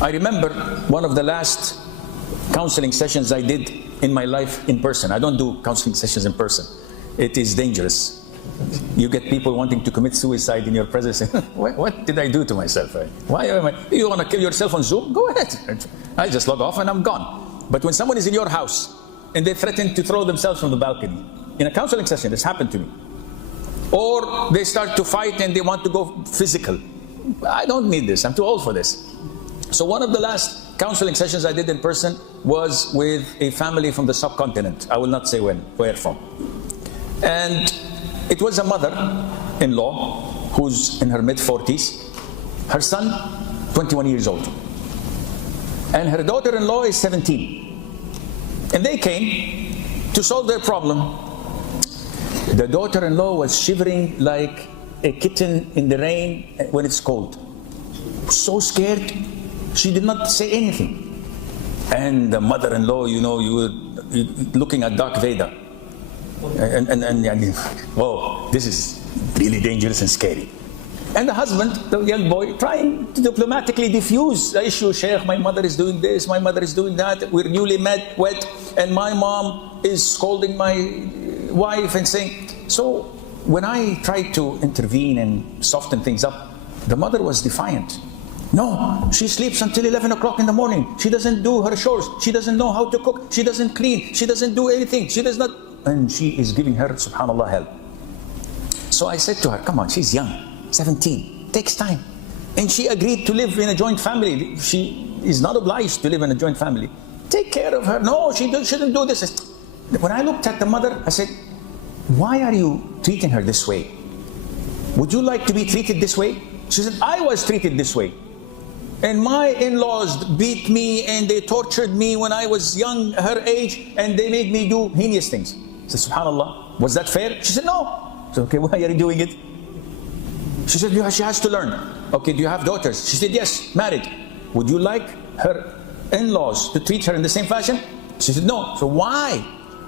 I remember one of the last counseling sessions I did in my life in person. I don't do counseling sessions in person. It is dangerous. You get people wanting to commit suicide in your presence. What did I do to myself? Why am I? You want to kill yourself on Zoom? Go ahead. I just log off and I'm gone. But when someone is in your house and they threaten to throw themselves from the balcony, in a counseling session, this happened to me. Or they start to fight and they want to go physical. I don't need this. I'm too old for this. So one of the last counseling sessions I did in person was with a family from the subcontinent. I will not say where from. And it was a mother-in-law who's in her mid-40s. Her son, 21 years old. And her daughter-in-law is 17. And they came to solve their problem. The daughter-in-law was shivering like a kitten in the rain when it's cold. So scared, she did not say anything. And the mother-in-law, you were looking at Darth Vader. And whoa, this is really dangerous and scary. And the husband, the young boy, trying to diplomatically diffuse the issue. Sheikh, my mother is doing this, my mother is doing that, we're newly wed, and my mom is scolding my wife and saying. So when I tried to intervene and soften things up, the mother was defiant. No, she sleeps until 11 o'clock in the morning. She doesn't do her chores. She doesn't know how to cook. She doesn't clean. She doesn't do anything. She does not. And she is giving her, subhanAllah, help. So I said to her, come on, she's young, 17, takes time. And she agreed to live in a joint family. She is not obliged to live in a joint family. Take care of her. No, she shouldn't do this. When I looked at the mother, I said, why are you treating her this way? Would you like to be treated this way? She said, I was treated this way. And my in-laws beat me and they tortured me when I was young, her age, and they made me do heinous things. I said, subhanAllah, was that fair? She said, no. I said, okay, why are you doing it? She said, she has to learn. Okay, do you have daughters? She said, yes, married. Would you like her in-laws to treat her in the same fashion? She said, no. So why?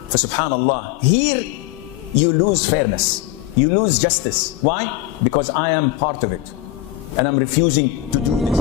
For subhanAllah, here you lose fairness. You lose justice. Why? Because I am part of it. And I'm refusing to do this.